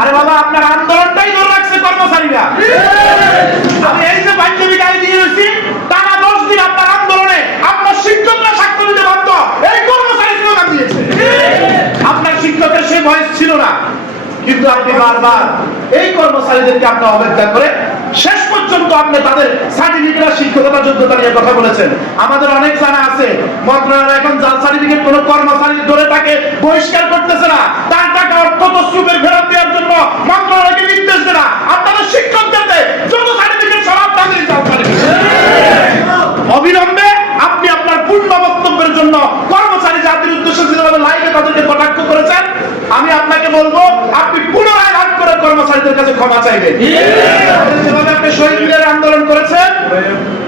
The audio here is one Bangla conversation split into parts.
আরে বাবা, আপনার আন্দোলনটাই ধরে রাখছে কর্মচারীরা। আমি এই যে গাড়ি দিয়ে রয়েছি টানা দশ দিন আপনার আন্দোলনে আপনার শিক্ষকরা দিতে বাধ্য। এই কর্মচারী দিয়েছে। আপনার শিক্ষকের সেই ছিল না। কিন্তু আপনি বারবার এই কর্মচারীদেরকে আপনি অবজ্ঞা করে শেষ পর্যন্ত আপনি তাদের সার্টিফিকেট শিক্ষকতা যোগ্যতা নিয়ে কথা বলেছেন। আমাদের অনেক জানা আছে, মন্ত্রণালয় এখন জাল সার্টিফিকেট কোনো কর্মচারী ধরে তাকে বহিষ্কার করতেছে না তার টাকা অর্থ তসরুপের ফেরত দেওয়ার জন্য মন্ত্রণালয়কে নির্দেশ দেয় না আপনাদের শিক্ষকদের দেয় যত সার্টিফিকেট সব আপনাদের জাল সার্টিফিকেট অবিলম্বে আপনি আপনার পূর্ণ বক্তব্যের জন্য কর্মচারী জাতির উদ্দেশ্যে যেভাবে লাইভে তাদেরকে কটাক্ষ করেছেন আমি আপনাকে বলব আপনি পুনরায় রাগ করে কর্মচারীদের কাছে ক্ষমা চাইবেন। যেভাবে আপনি শহীদ মিনারে আন্দোলন করেছেন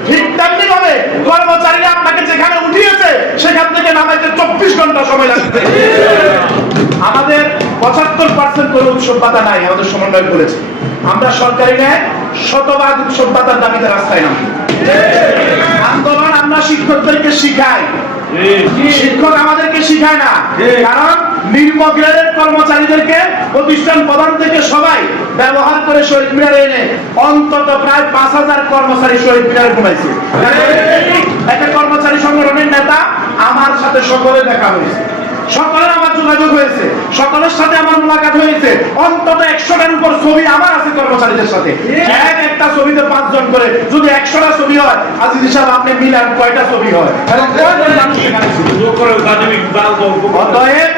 ঠিক তেমনি ভাবে কর্মচারীরা আপনাকে যেখানে উঠিয়েছে সেখান থেকে নামাইতে চব্বিশ ঘণ্টা সময় লাগবে। আমাদের পঁচাত্তর পার্সেন্ট কোনো উৎসব পাতা নাই আমাদের সমন্বয় করেছে আমরা সরকারি ন্যায় শতভাগ উৎসব পাতার দাবিতে রাস্তায় নামি আন্দোলন আমরা শিক্ষকদেরকে শিখাই। শিক্ষক আমাদেরকে শিখায় না। কারণ নিম্ন গ্রেডের কর্মচারীদেরকে প্রতিষ্ঠান প্রধান থেকে সবাই ব্যবহার করে শহীদ মিনারে এনে অন্তত প্রায় পাঁচ হাজার কর্মচারী শহীদ মিনারে ঘুমাইছে। একটা কর্মচারী সংগঠনের নেতা আমার সাথে সকলে দেখা হয়েছে। সকলের আমার যোগাযোগ হয়েছে। সকলের সাথে আমার মোলাকাত হয়েছে। অন্তত একশোটার উপর ছবি আমার আছে কর্মচারীদের সাথে। এক একটা ছবিতে পাঁচজন করে। যদি একশোটা ছবি হয় আজিজ সাহেব আপনি মিলান কয়টা ছবি হয়? অতএব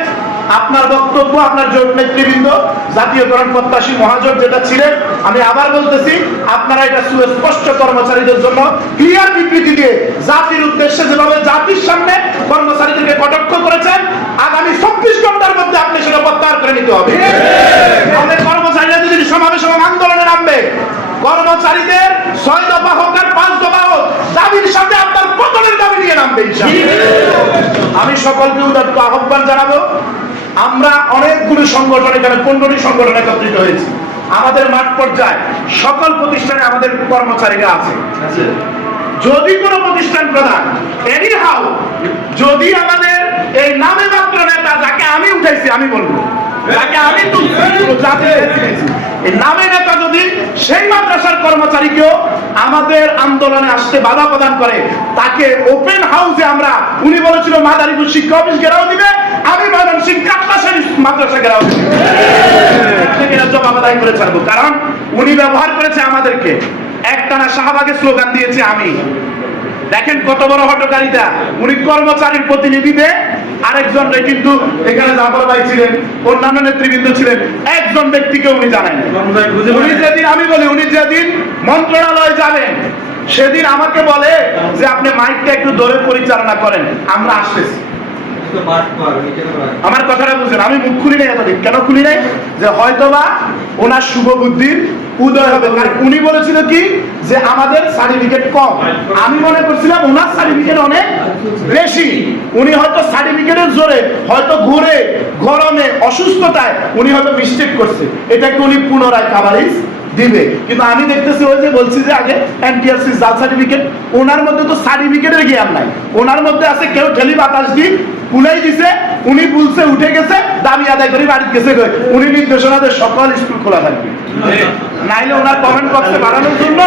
আপনার বক্তব্য আপনার জোট নেতৃবৃন্দ জাতীয়করণ প্রত্যাশী মহাজোট যেটা ছিলেন আমি আবার বলতেছি আপনারা এটা সুস্পষ্ট কর্মচারীদের জন্য ক্লিয়ার বিবৃতি দিয়ে জাতির উদ্দেশ্যে যেভাবে জাতির সামনে কর্মচারীদেরকে কটাক্ষ করেছেন আগামী চব্বিশ ঘণ্টার মধ্যে আপনি সেটা প্রত্যাহার করে নিতে হবে আমাদের কর্মচারীরা যদি সমাবেশ এবং আন্দোলনে নামবে কর্মচারীদের ছয় দফা হোক আর পাঁচ দফা হোক দাবির সাথে আপনার পতনের দাবি নিয়ে নামবে আমি সকলকে উদাত্ত আহ্বান জানাব আমরা অনেকগুলো সংগঠন এখানে পনেরোটি সংগঠন একত্রিত হয়েছি। আমাদের মাঠ পর্যায়ে সকল প্রতিষ্ঠানে আমাদের কর্মচারীরা আছে। যদি কোনো প্রতিষ্ঠান প্রধান এনি হাউ যদি আমাদের এই নামে মাত্র নেতা যাকে আমি উঠাইছি আমি বলব। যাকে আমি এই নামে নেতা যদি সেই মাদ্রাসার কর্মচারীকেও আমাদের আন্দোলনে আসতে বাধা প্রদান করে তাকে ওপেন হাউসে আমরা উনি বলেছিল মাদারীপুর শিক্ষা অফিস ঘেরাও দিবে আমি ময়দান কাটলাসের মাদ্রাসা ঘেরাও দিবে। জবাব আদায় করে ছাড়বো কারণ উনি ব্যবহার করেছে আমাদেরকে। একটানা শাহবাগে স্লোগান দিয়েছে আমি। দেখেন কত বড় হটকারিতা। উনি কর্মচারীর প্রতিনিধিতে কিন্তু এখানে জাফর ভাই ছিলেন অন্যান্য নেতৃবৃন্দ ছিলেন একজন ব্যক্তিকে উনি জানান উনি যেদিন আমি বলি উনি যেদিন মন্ত্রণালয়ে সেদিন আমাকে বলে যে আপনি মাইকটা একটু ধরে পরিচালনা করেন আমরা আসতেছি। আমার কথাটা বুঝেন আমি মুখ খুলি নাই এতদিন। কেন খুলি নাই? যে হয়তোবা ওনার শুভ বুদ্ধির উদয় হবে। কারণ উনি বলেছিল কি? যে আমাদের সার্টিফিকেট কম। আমি মনে করছিলাম ওনার সার্টিফিকেট অনেক বেশি। উনি হয়তো সার্টিফিকেটের জোরে, হয়তো ঘুরে, গরমে, অসুস্থতায় উনি হয়তো মিস্টেক করছে। এটাকে উনি পুনরায় কাভারেজ দিবে। কিন্তু আমি দেখতেছি ওই যে বলছি যে আগে এনটিআরসি জাল সার্টিফিকেট ওনার মধ্যে তো সার্টিফিকেটের জ্ঞান নাই। ওনার মধ্যে আছে কেউ ঠেলি বাতাস দি পুলাই দিছে, উনি বুলছে উঠে গেছে, দাবি আদায় করে বাড়ি গেছে। উনি নির্দেশনা দেয় সকল স্কুল খোলা থাকবে। নাইলে ওনার কমেন্ট বক্সে বাড়ানোর জন্য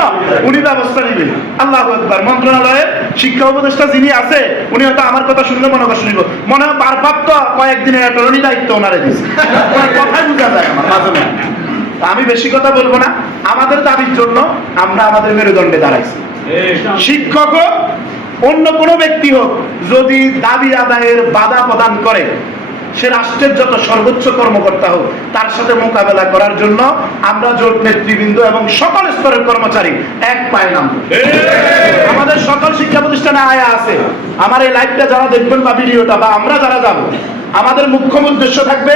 উনি ব্যবস্থা নেবেন আল্লাহ আকবার। মন্ত্রণালয়ের শিক্ষা উপদেষ্টা যিনি আছে, উনি হয়তো আমার কথা শুনলে মনে কষ্ট নিব মনে হয় ভারপ্রাপ্ত কয়েকদিনের অ্যাটর্নি দায়িত্ব ওনারে ওনার কথাই বোঝা যায় আমার, মাঝে মাঝে। তা আমি বেশি কথা বলব না। আমাদের দাবির জন্য আমরা আমাদের মেরুদণ্ডে দাঁড়াইছি। শিক্ষক হোক অন্য কোনো ব্যক্তি হোক যদি দাবি আদায়ের বাধা প্রদান করে সে রাষ্ট্রের যত সর্বোচ্চ কর্মকর্তা হোক, তার সাথে মোকাবেলা করার জন্য আমরা জোট নেতৃবৃন্দ এবং সকল স্তরের কর্মচারী এক পায়ে নামবো। আমাদের সকল শিক্ষা প্রতিষ্ঠানে আয়া আছে। আমার এই লাইভটা যারা দেখবেন বা ভিডিওটা বা আমরা যারা যাব, আমাদের মুখ্য উদ্দেশ্য থাকবে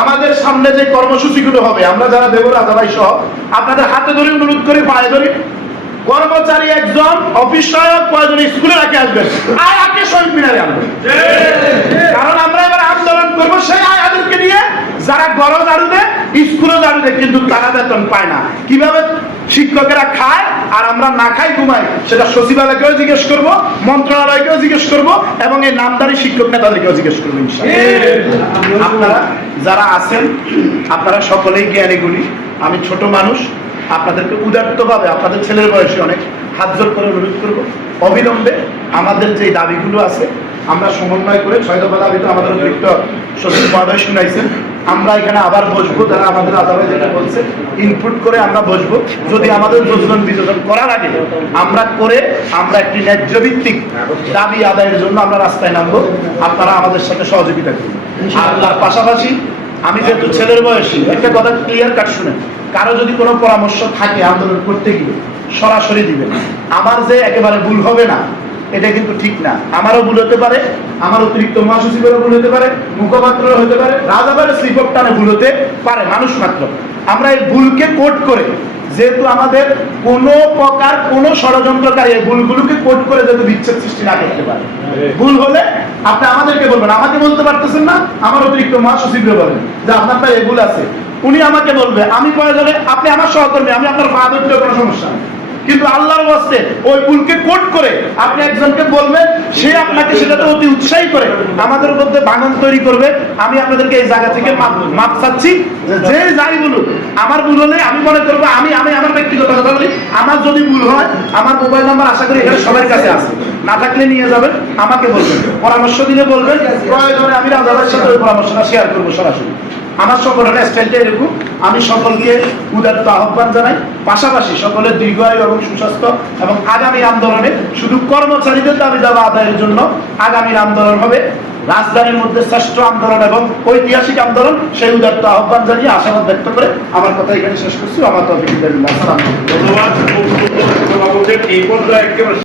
আমাদের সামনে যে কর্মসূচিগুলো হবে, আমরা যারা দেব রাজা ভাই সহ, আপনাদের হাতে ধরে অনুরোধ করি, পায়ে ধরি। কর্মচারী একজন অফিস সহায়ক কয়েকজন স্কুলে রাখে আসবেন? আয় আগে শহীদ মিনারে আনবেন কারণ আমরা এবার আন্দোলন করব সেই আয়াদেরকে নিয়ে যারা গড় ঝাড়ু দেয় স্কুলে ঝাড়ু দেয় কিন্তু তারা বেতন পায় না। কীভাবে শিক্ষকেরা খায় আর আমরা না খাই ঘুমাই সেটা সচিবালয়কেও জিজ্ঞেস করব মন্ত্রণালয়কেও জিজ্ঞেস করব এবং এই নামদারি শিক্ষক নেতাদেরকেও জিজ্ঞেস করব আপনারা যারা আছেন আপনারা সকলেই জ্ঞানী গুণী। আমি ছোট মানুষ আপনাদেরকে উদার্তভাবে আপনাদের ছেলের বয়সে অনেক হাত জোর করে অনুরোধ করব অবিলম্বে আমাদের যে দাবিগুলো আছে আমরা সমন্বয় করে ছয় দফা দাবি তো আমাদের অতিরিক্ত সচিব মহোদয় শুনাইছেন। আমরা এখানে আবার বসবো যারা আমাদের আদালত যেটা বলছে ইনপুট করে আমরা বসবো। যদি আমাদের যোজন বিযোজন করার আগে আমরা করে আমরা একটি ন্যায্য ভিত্তিক দাবি আদায়ের জন্য আমরা রাস্তায় নামবো আপনারা আমাদের সাথে সহযোগিতা করুন আর তার পাশাপাশি আমি যেহেতু ছেলের বয়সী, একটা কথা ক্লিয়ার কাট শুনেন। কারও যদি কোনো পরামর্শ থাকে আন্দোলন করতে গিয়ে, সরাসরি দিবেন। আমার যে একেবারে ভুল হবে না এটা কিন্তু ঠিক না। আমারও ভুল হতে পারে, আমার অতিরিক্ত মহাসচিবেরও ভুল হতে পারে মুখপাত্র হতে পারে রাজাবারের শ্রীপক টানে ভুল হতে পারে, মানুষ মাত্র। আমরা এই ভুলকে কোট করে, যেহেতু আমাদের কোনো প্রকার কোনো ষড়যন্ত্রকারী এই ভুলগুলোকে কোট করে যাতে বিচ্ছেদ সৃষ্টি না করতে পারে। ভুল হলে আপনি আমাদেরকে বলবেন, আমাকে বলতে পারতেছেন না, আমার অতিরিক্ত মহাসচিবরে বলেন যে আপনার তো এই ভুল আছে। উনি আমাকে বলবে, আমি প্রয়োজনে, আপনি আমার সহকর্মী, আমি আপনার পা ধরতেও কোনো সমস্যা নেই। কিন্তু আল্লাহর বাস্তে ওই ভুলকে কোট করে আপনি একজনকে বলবেন, সে আপনাকে সেটাতে অতি উৎসাহী করে। আমাদের মধ্যে বাগান তৈরি করবে। আমি আপনাদেরকে এই জায়গা থেকে মাপ- চাচ্ছি। যে যাই বলুক, আমার ভুল হলে আমি মনে করব, আমি আমি আমার ব্যক্তিগত কথা বলি। আমার যদি ভুল হয়, আমার মোবাইল নাম্বার আশা করি এখানে সবার কাছে আছে। না থাকলে নিয়ে যাবেন, আমাকে বলবেন। পরামর্শ দিলে বলবেন। প্রয়োজনে আমি রাজাদের সাথে ওই পরামর্শটা শেয়ার করব সরাসরি। আমার সংগঠনের স্টাইলটা এরকম। আমি সকলকে উদারত আহ্বান জানাই। পাশাপাশি সকলের দীর্ঘায়ু এবং সুস্বাস্থ্য এবং আগামী আন্দোলনে শুধু কর্মচারীদের দাবি দাবা আদায়ের জন্য আগামী আন্দোলন হবে। রাজধানীর মধ্যে শ্রেষ্ঠ আন্দোলন এবং ঐতিহাসিক আন্দোলন, সেই উদারত আহ্বান জানিয়ে আশাবাদ ব্যক্ত করে আমার কথা এখানে শেষ করছি। আমার তো ধন্যবাদ।